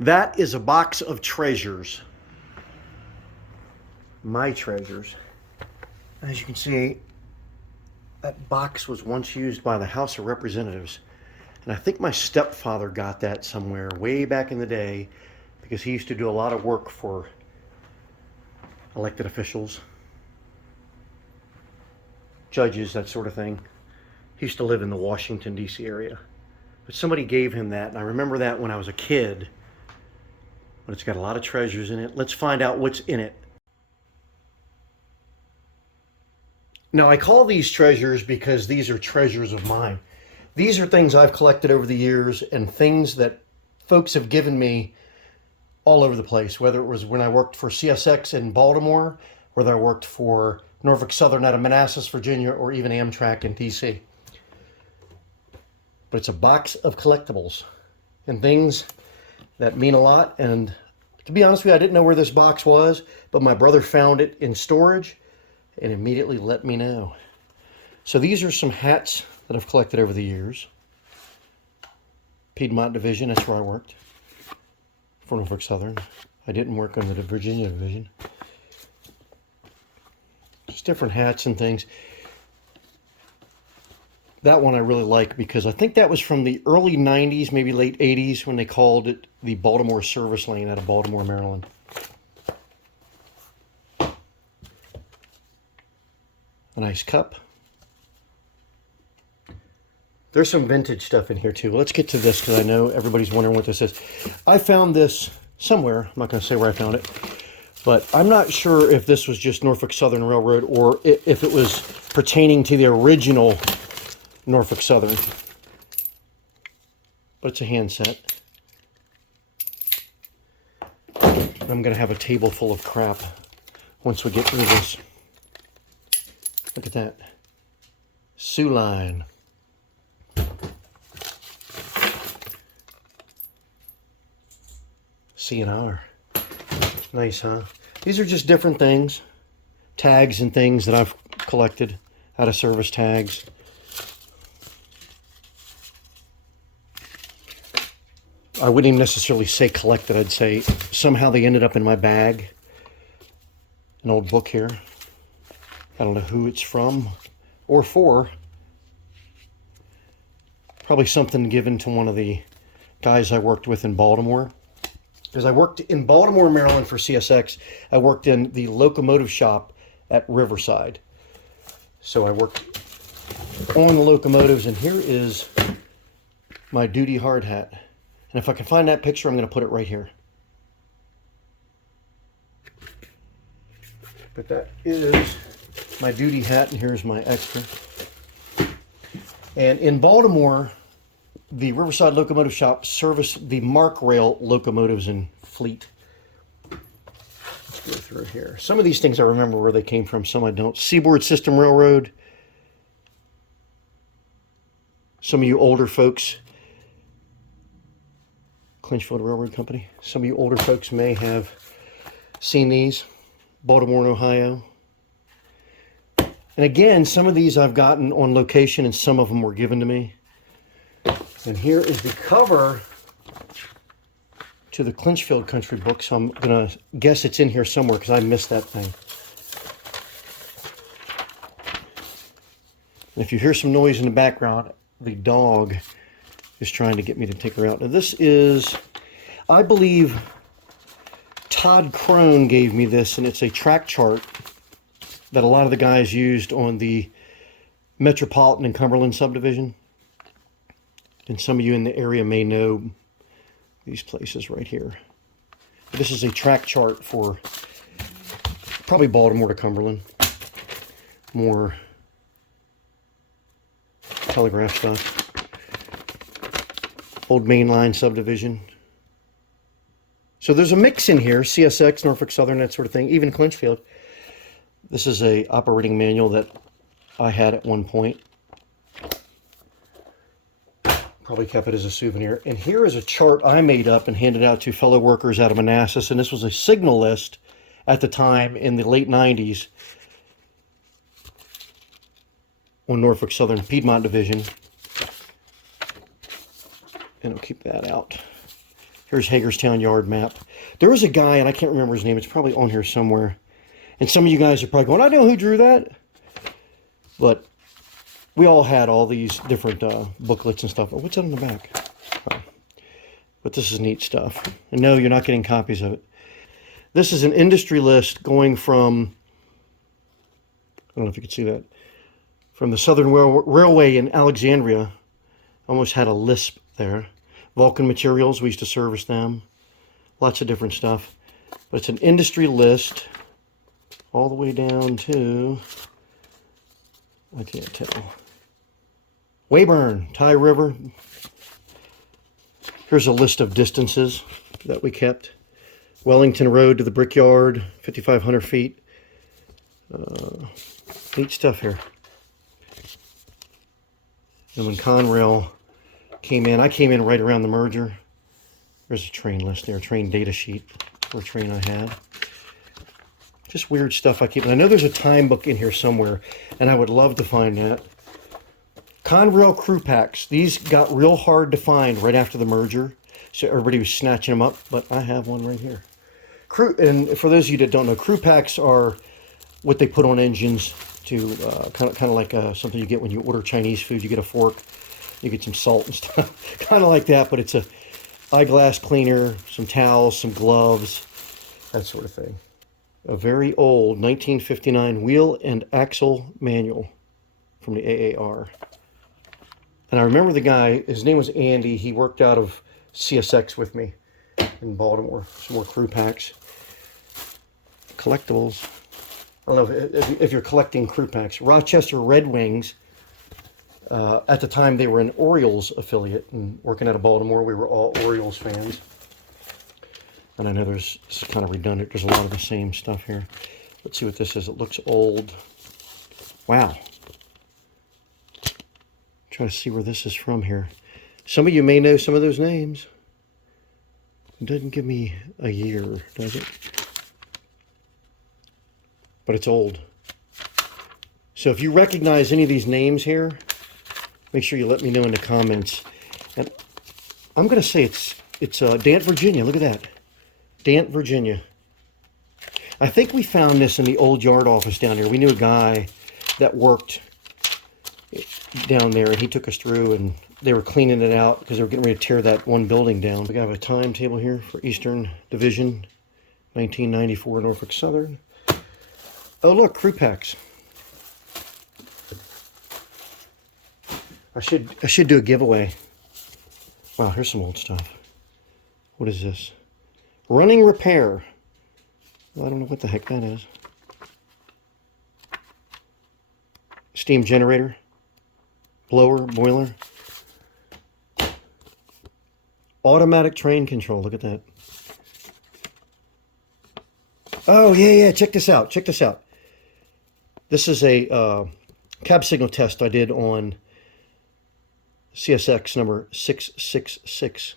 That is a box of treasures. My treasures. As you can see, that box was once used by the House of Representatives. And I think my stepfather got that somewhere way back in the day because he used to do a lot of work for elected officials, judges, that sort of thing. He used to live in the Washington, D.C. area. But somebody gave him that, and I remember that when I was a kid. But it's got a lot of treasures in it. Let's find out what's in it. Now, I call these treasures because these are treasures of mine. These are things I've collected over the years and things that folks have given me all over the place, whether it was when I worked for CSX in Baltimore, whether I worked for Norfolk Southern out of Manassas, Virginia, or even Amtrak in DC. But it's a box of collectibles and things that mean a lot. And to be honest with you, I didn't know where this box was, but my brother found it in storage and immediately let me know. So these are some hats that I've collected over the years. Piedmont Division, that's where I worked for Norfolk Southern. I didn't work under the Virginia Division. Just different hats and things. That one I really like because I think that was from the early 90s, maybe late 80s, when they called it the Baltimore Service Lane out of Baltimore, Maryland. A nice cup. There's some vintage stuff in here too. Let's get to this because I know everybody's wondering what this is. I found this somewhere. I'm not going to say where I found it. But I'm not sure if this was just Norfolk Southern Railroad or if it was pertaining to the original Norfolk Southern. But it's a handset. I'm going to have a table full of crap once we get through this. Look at that. Soo line. C&R. Nice, huh? These are just different things. Tags and things that I've collected out of service tags. I wouldn't even necessarily say collected. I'd say somehow they ended up in my bag. An old book here. I don't know who it's from or for. Probably something given to one of the guys I worked with in Baltimore. Because I worked in Baltimore, Maryland for CSX. I worked in the locomotive shop at Riverside. So I worked on the locomotives, and here is my duty hard hat. And if I can find that picture, I'm going to put it right here. But that is my duty hat, and here's my extra. And in Baltimore, the Riverside Locomotive Shop serviced the Mark Rail locomotives and fleet. Let's go through here. Some of these things I remember where they came from, some I don't. Seaboard System Railroad. Some of you older folks, Clinchfield Railroad Company. Some of you older folks may have seen these. Baltimore and Ohio. And again, some of these I've gotten on location and some of them were given to me. And here is the cover to the Clinchfield Country book. So I'm going to guess it's in here somewhere because I missed that thing. And if you hear some noise in the background, the dog is trying to get me to take her out. Now this is, I believe, Todd Crone gave me this, and it's a track chart that a lot of the guys used on the Metropolitan and Cumberland subdivision. And some of you in the area may know these places right here. This is a track chart for probably Baltimore to Cumberland. More telegraph stuff. Old Main Line subdivision. So there's a mix in here. CSX, Norfolk Southern, that sort of thing. Even Clinchfield. This is a operating manual that I had at one point. Probably kept it as a souvenir. And here is a chart I made up and handed out to fellow workers out of Manassas. And this was a signal list at the time in the late 90s on Norfolk Southern Piedmont Division. And I'll keep that out. Here's Hagerstown yard map. There was a guy, and I can't remember his name. It's probably on here somewhere. And some of you guys are probably going, I know who drew that. But we all had all these different booklets and stuff. Oh, what's that on the back? Oh. But this is neat stuff. And no, you're not getting copies of it. This is an industry list going from, I don't know if you can see that, from the Southern Railway in Alexandria. Almost had a lisp there. Vulcan Materials, we used to service them. Lots of different stuff. But it's an industry list all the way down to, I can't tell. Weyburn, Ty River. Here's a list of distances that we kept. Wellington Road to the Brickyard, 5,500 feet. Neat stuff here. And when Conrail came in, I came in right around the merger. There's a train list there, train data sheet for a train I had. Just weird stuff I keep. And I know there's a time book in here somewhere, and I would love to find that. Conrail crew packs. These got real hard to find right after the merger, so everybody was snatching them up, but I have one right here. And for those of you that don't know, crew packs are what they put on engines to kind of like something you get when you order Chinese food. You get a fork, you get some salt and stuff, kind of like that, but it's a eyeglass cleaner, some towels, some gloves, that sort of thing. A very old 1959 wheel and axle manual from the AAR. And I remember the guy, his name was Andy. He worked out of CSX with me in Baltimore. Some more crew packs. Collectables. I don't know if you're collecting crew packs. Rochester Red Wings. At the time, they were an Orioles affiliate. And working out of Baltimore, we were all Orioles fans. And I know this is kind of redundant. There's a lot of the same stuff here. Let's see what this is. It looks old. Wow. Try to see where this is from here. Some of you may know some of those names. It doesn't give me a year, does it? But it's old. So if you recognize any of these names here, make sure you let me know in the comments. And I'm going to say it's Dant, Virginia. Look at that. Dant, Virginia. I think we found this in the old yard office down here. We knew a guy that worked down there, and he took us through, and they were cleaning it out because they were getting ready to tear that one building down. We got a timetable here for Eastern Division, 1994 Norfolk Southern. Oh look, crew packs. I should do a giveaway. Wow, here's some old stuff. What is this? Running repair. Well, I don't know what the heck that is. Steam generator. Blower, boiler. Automatic train control. Look at that. Oh, yeah. Check this out. This is a cab signal test I did on CSX number 666.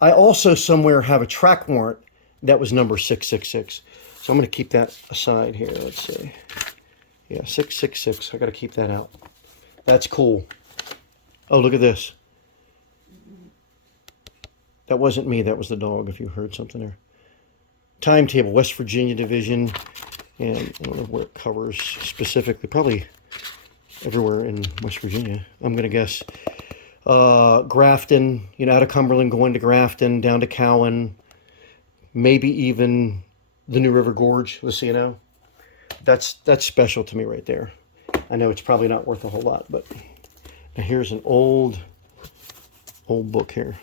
I also somewhere have a track warrant that was number 666. So I'm going to keep that aside here. Let's see. Yeah, 666. I got to keep that out. That's cool. Oh, look at this. That wasn't me. That was the dog, if you heard something there. Timetable, West Virginia Division. And I don't know where it covers specifically. Probably everywhere in West Virginia, I'm going to guess. Grafton, out of Cumberland, going to Grafton, down to Cowan. Maybe even the New River Gorge, the C&O. That's special to me right there. I know it's probably not worth a whole lot, but now here's an old book here.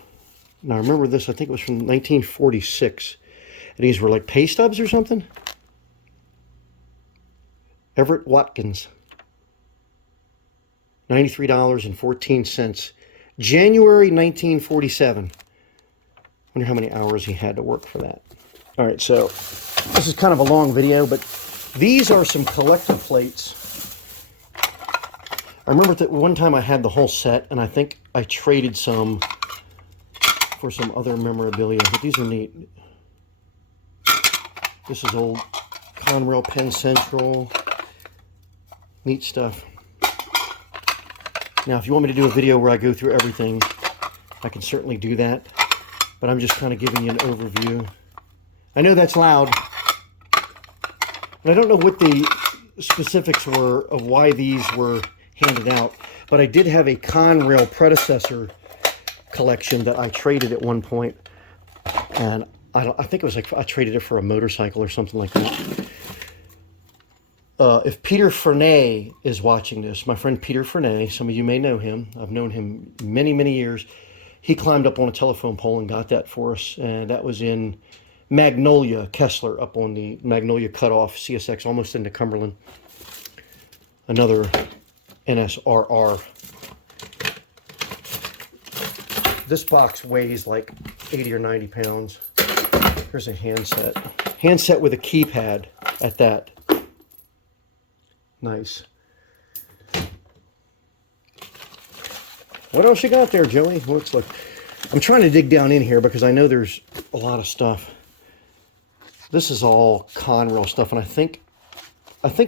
Now I remember this, I think it was from 1946. And these were like pay stubs or something. Everett Watkins. $93.14. January 1947. Wonder how many hours he had to work for that. All right, so this is kind of a long video, but these are some collector plates. I remember that one time I had the whole set, and I think I traded some for some other memorabilia, but these are neat. This is old Conrail Penn Central. Neat stuff. Now, if you want me to do a video where I go through everything, I can certainly do that. but I'm just kind of giving you an overview. I know that's loud, and I don't know what the specifics were of why these were handed out, but I did have a Conrail predecessor collection that I traded at one point, and I think it was like I traded it for a motorcycle or something like that. If Peter Fernay is watching this, my friend Peter Fernay, some of you may know him. I've known him many, many years. He climbed up on a telephone pole and got that for us, and that was in Magnolia, Kessler, up on the Magnolia cutoff, CSX, almost into Cumberland. Another NSRR. This box weighs like 80 or 90 pounds. Here's a handset. Handset with a keypad at that. Nice. What else you got there, Joey? Looks like I'm trying to dig down in here because I know there's a lot of stuff. This is all Conrail stuff, and I think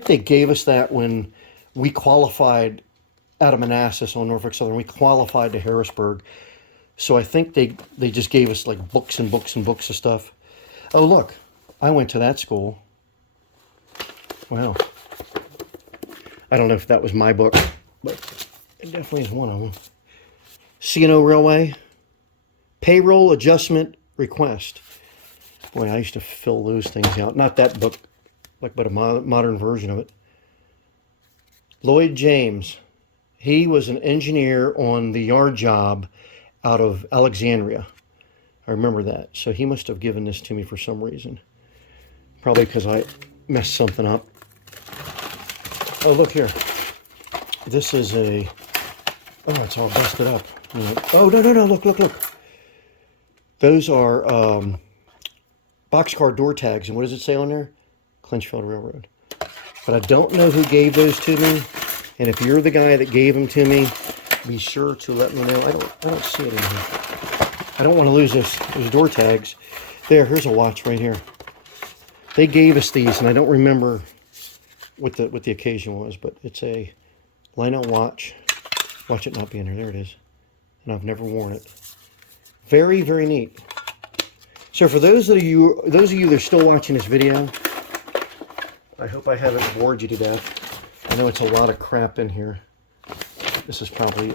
they gave us that when we qualified out of Manassas on Norfolk Southern. We qualified to Harrisburg, so I think they just gave us like books and books and books of stuff. Oh look, I went to that school. Wow. I don't know if that was my book, but it definitely is one of them. C&O Railway, Payroll Adjustment Request. Boy, I used to fill those things out. Not that book, but a modern version of it. Lloyd James. He was an engineer on the yard job out of Alexandria. I remember that. So he must have given this to me for some reason. Probably because I messed something up. Oh, look here. This is a... Oh, it's all busted up. Oh, no. Look. Those are boxcar door tags. And what does it say on there? Clinchfield Railroad. But I don't know who gave those to me. And if you're the guy that gave them to me, be sure to let me know. I don't see it in here. I don't want to lose those door tags. Here's a watch right here. They gave us these, and I don't remember what the occasion was, but it's a Lionel watch. Watch it not be in there. There it is. And I've never worn it. Very, very neat. So for those of you that are still watching this video, I hope I haven't bored you to death. I know it's a lot of crap in here. This is probably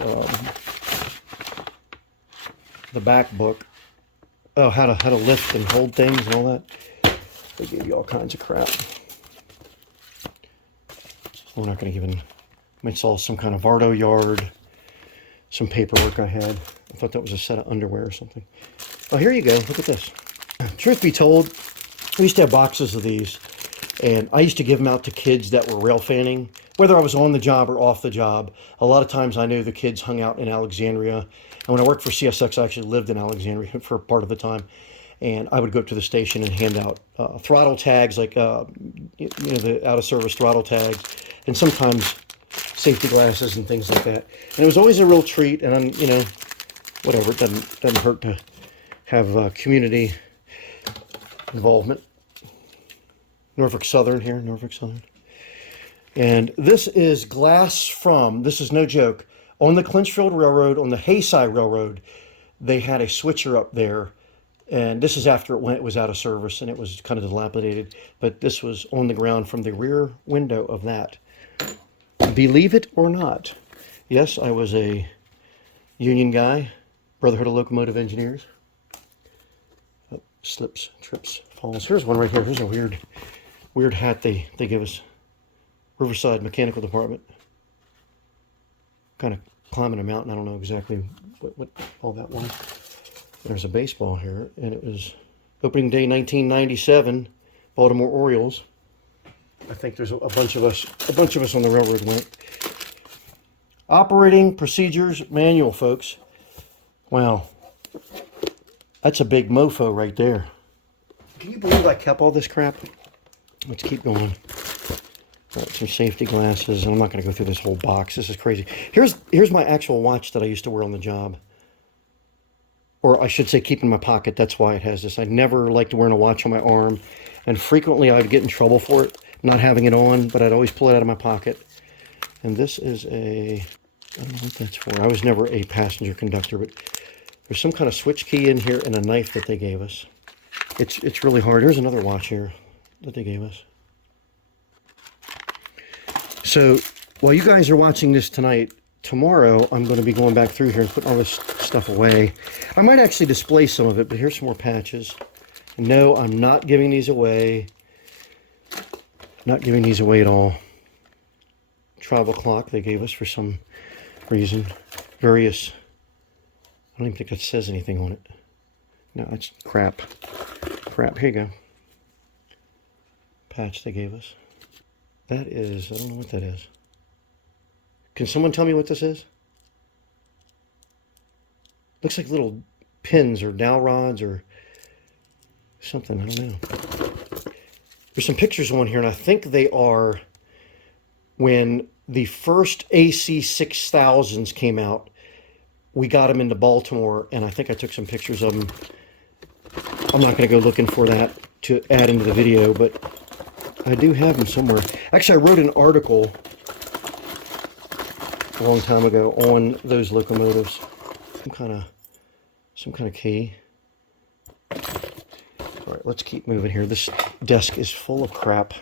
the back book. Oh, how to lift and hold things and all that. They gave you all kinds of crap. We're not going to even... It's all some kind of Vardo yard. Some paperwork I had. I thought that was a set of underwear or something. Oh, here you go. Look at this. Truth be told, we used to have boxes of these. And I used to give them out to kids that were rail fanning. Whether I was on the job or off the job. A lot of times I knew the kids hung out in Alexandria. And when I worked for CSX, I actually lived in Alexandria for part of the time. And I would go up to the station and hand out throttle tags, like the out-of-service throttle tags, and sometimes safety glasses and things like that. And it was always a real treat. And I'm, whatever, it doesn't hurt to have community involvement. Norfolk Southern here, Norfolk Southern. And this is glass from, this is no joke, on the Clinchfield Railroad, on the Hayside Railroad, they had a switcher up there. And this is after it was out of service and it was kind of dilapidated. But this was on the ground from the rear window of that. Believe it or not, yes, I was a union guy, Brotherhood of Locomotive Engineers. Oh, slips, trips, falls. Here's one right here. Here's a weird hat they give us. Riverside Mechanical Department. Kind of climbing a mountain. I don't know exactly what all that was. There's a baseball here, and it was opening day 1997, Baltimore Orioles. I think there's a bunch of us on the railroad went. Operating Procedures Manual, folks. Wow. That's a big mofo right there. Can you believe I kept all this crap? Let's keep going. Got some safety glasses, and I'm not going to go through this whole box. This is crazy. Here's my actual watch that I used to wear on the job. Or I should say keep in my pocket. That's why it has this. I never liked wearing a watch on my arm. And frequently I'd get in trouble for it, not having it on. But I'd always pull it out of my pocket. And this is a... I don't know what that's for. I was never a passenger conductor. But There's some kind of switch key in here and a knife that they gave us. It's really hard. There's another watch here that they gave us. So while you guys are watching this tonight, tomorrow I'm going to be going back through here and putting all this stuff away. I might actually display some of it, but here's some more patches. And no, I'm not giving these away. Not giving these away at all. Travel clock they gave us for some reason. Various. I don't even think that says anything on it. No, it's crap. Crap. Here you go. Patch they gave us. That is, I don't know what that is. Can someone tell me what this is? Looks like little pins or dowel rods or something. I don't know. There's some pictures on here, and I think they are when the first AC 6000s came out. We got them into Baltimore, and I think I took some pictures of them. I'm not going to go looking for that to add into the video, but I do have them somewhere. Actually, I wrote an article a long time ago on those locomotives. Some kind of key. All right, let's keep moving here. This desk is full of crap.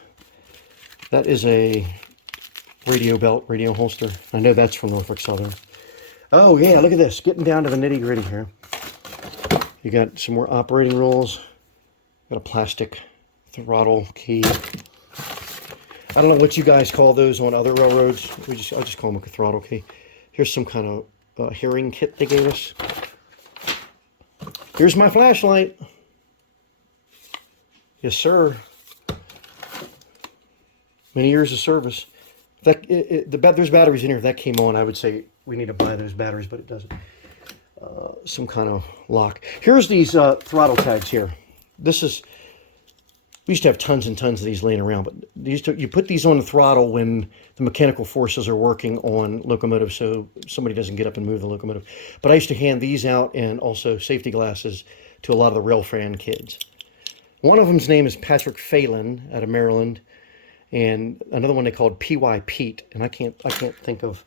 That is a radio belt, radio holster. I know that's from Norfolk Southern. Oh yeah, look at this. Getting down to the nitty-gritty here. You got some more operating rules. Got a plastic throttle key. I don't know what you guys call those on other railroads. I just call them a throttle key. Here's some kind of hearing kit they gave us. Here's my flashlight. Yes, sir. Many years of service. There's batteries in here. If that came on, I would say we need to buy those batteries, but it doesn't. Some kind of lock. Here's these throttle tags here. This is, we used to have tons and tons of these laying around, but you put these on the throttle when the mechanical forces are working on locomotives, so somebody doesn't get up and move the locomotive. But I used to hand these out, and also safety glasses to a lot of the rail fan kids. One of them's name is Patrick Phelan out of Maryland, and another one they called P.Y. Pete, and I can't think of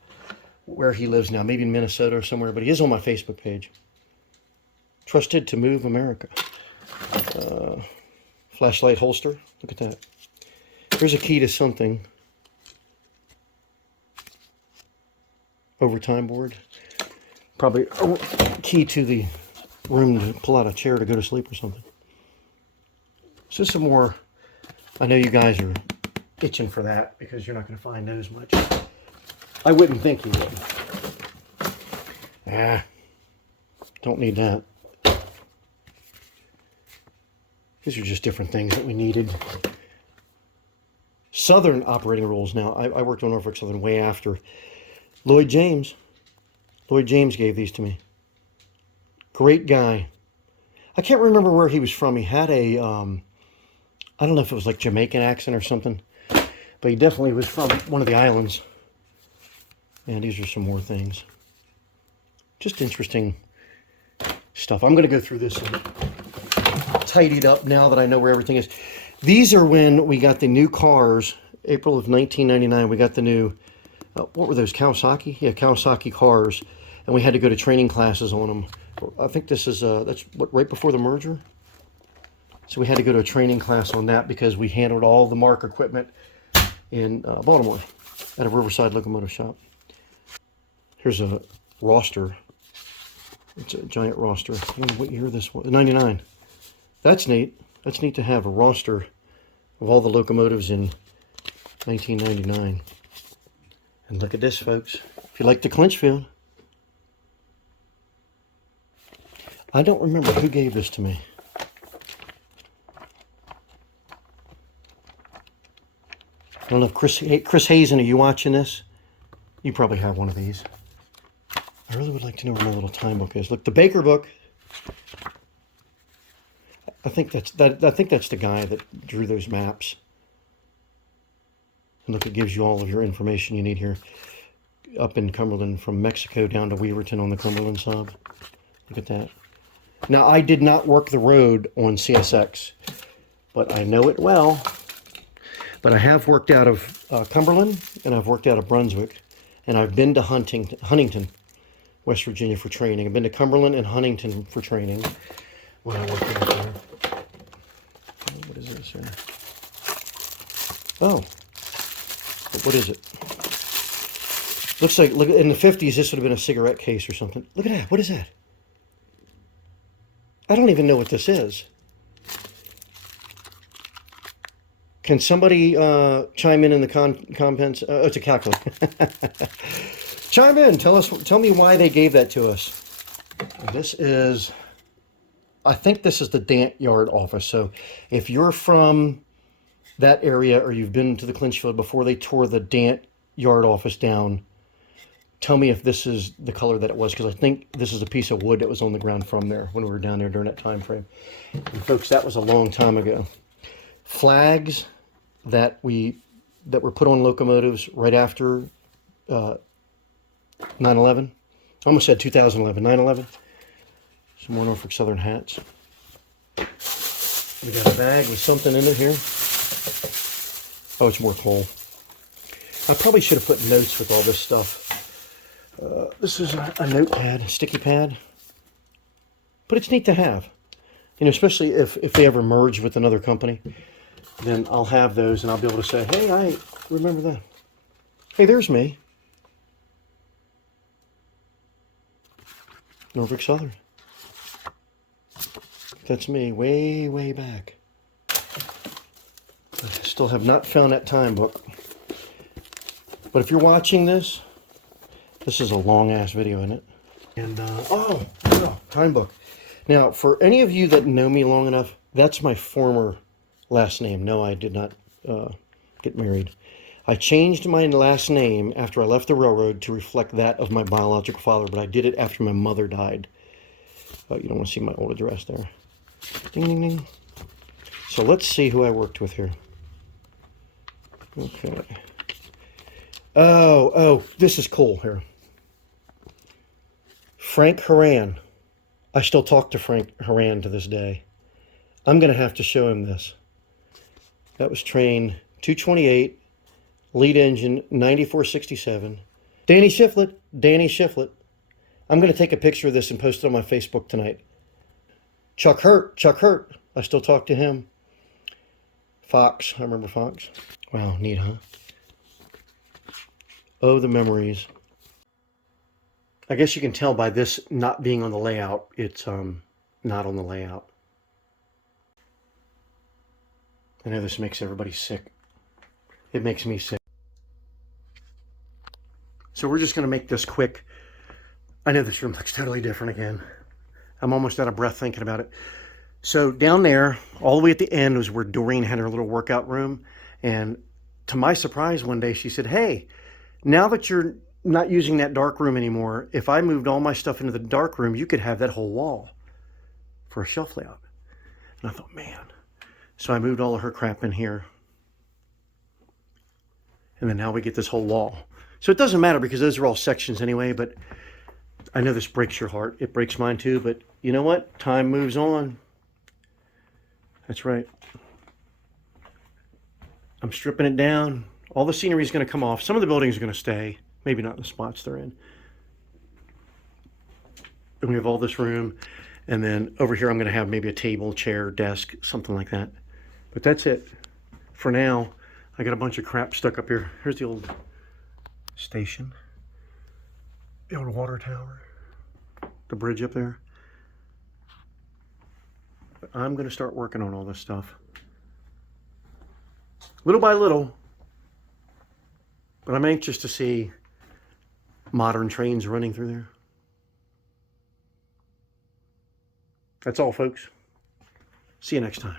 where he lives now, maybe in Minnesota or somewhere, but he is on my Facebook page. Trusted to move America. Flashlight holster, look at that. Here's a key to something. Overtime board. Probably a key to the room to pull out a chair to go to sleep or something. So some more, I know you guys are itching for that because you're not going to find those much. I wouldn't think you would. Don't need that. These are just different things that we needed. Southern operating rules now. I worked on Norfolk Southern way after. Lloyd James. Lloyd James gave these to me. Great guy. I can't remember where he was from. He had a, I don't know if it was like Jamaican accent or something, but he definitely was from one of the islands. And these are some more things. Just interesting stuff. I'm going to go through this and tidy it up now that I know where everything is. These are when we got the new cars, April of 1999. We got the new, what were those, Kawasaki? Yeah, Kawasaki cars. And we had to go to training classes on them. I think this is, that's what, right before the merger? So we had to go to a training class on that because we handled all the mark equipment in Baltimore at a Riverside locomotive shop. Here's a roster. It's a giant roster. I don't know what year this was. 99. That's neat. That's neat to have a roster of all the locomotives in 1999. And look at this, folks. If you like the Clinchfield. I don't remember who gave this to me. I don't know if Chris Hazen, are you watching this? You probably have one of these. I really would like to know where my little time book is. Look, the Baker book. I think that's the guy that drew those maps. And look, it gives you all of your information you need here. Up in Cumberland, from Mexico down to Weaverton on the Cumberland sub. Look at that. Now, I did not work the road on CSX, but I know it well. But I have worked out of Cumberland, and I've worked out of Brunswick, and I've been to Huntington, West Virginia for training. I've been to Cumberland and Huntington for training when I worked out there. What is this here? Oh, what is it? Looks like, look, in the 50s, this would have been a cigarette case or something. Look at that. What is that? I don't even know what this is. Can somebody chime in the comments? Oh, it's a calculator. Chime in. Tell me why they gave that to us. This is, I think this is the Dant Yard office. So if you're from that area or you've been to the Clinchfield before they tore the Dant Yard office down, tell me if this is the color that it was, because I think this is a piece of wood that was on the ground from there when we were down there during that time frame. And folks, that was a long time ago. Flags that were put on locomotives right after 9/11. I almost said 2011. 9/11. Some more Norfolk Southern hats. We got a bag with something in it here. Oh, it's more coal. I probably should have put notes with all this stuff. This is a notepad, a sticky pad. But it's neat to have. You know, especially if they ever merge with another company, then I'll have those and I'll be able to say, hey, I remember that. Hey, there's me. Norfolk Southern. That's me way, way back. I still have not found that time book. But if you're watching this, this is a long-ass video, isn't it? And, oh, time book. Now, for any of you that know me long enough, that's my former last name. No, I did not get married. I changed my last name after I left the railroad to reflect that of my biological father, but I did it after my mother died. You don't want to see my old address there. Ding, ding, ding. So let's see who I worked with here. Okay. Oh, this is cool here. Frank Horan. I still talk to Frank Horan to this day. I'm going to have to show him this. That was train 228, lead engine 9467. Danny Shiflett. I'm going to take a picture of this and post it on my Facebook tonight. Chuck Hurt. I still talk to him. Fox. I remember Fox. Wow, neat, huh? Oh, the memories. I guess you can tell by this not being on the layout, it's not on the layout. I know this makes everybody sick. It makes me sick. So we're just going to make this quick. I know this room looks totally different again. I'm almost out of breath thinking about it. So down there, all the way at the end was where Doreen had her little workout room. And to my surprise, one day she said, hey, now that you're not using that dark room anymore, if I moved all my stuff into the dark room, you could have that whole wall for a shelf layout. And I thought, man. So I moved all of her crap in here. And then now we get this whole wall. So it doesn't matter because those are all sections anyway, but I know this breaks your heart. It breaks mine too, but you know what? Time moves on. That's right. I'm stripping it down. All the scenery is going to come off. Some of the buildings are going to stay. Maybe not in the spots they're in. And we have all this room. And then over here I'm going to have maybe a table, chair, desk, something like that. But that's it. For now, I got a bunch of crap stuck up here. Here's the old station. The old water tower. The bridge up there. But I'm going to start working on all this stuff. Little by little. But I'm anxious to see modern trains running through there. That's all, folks. See you next time.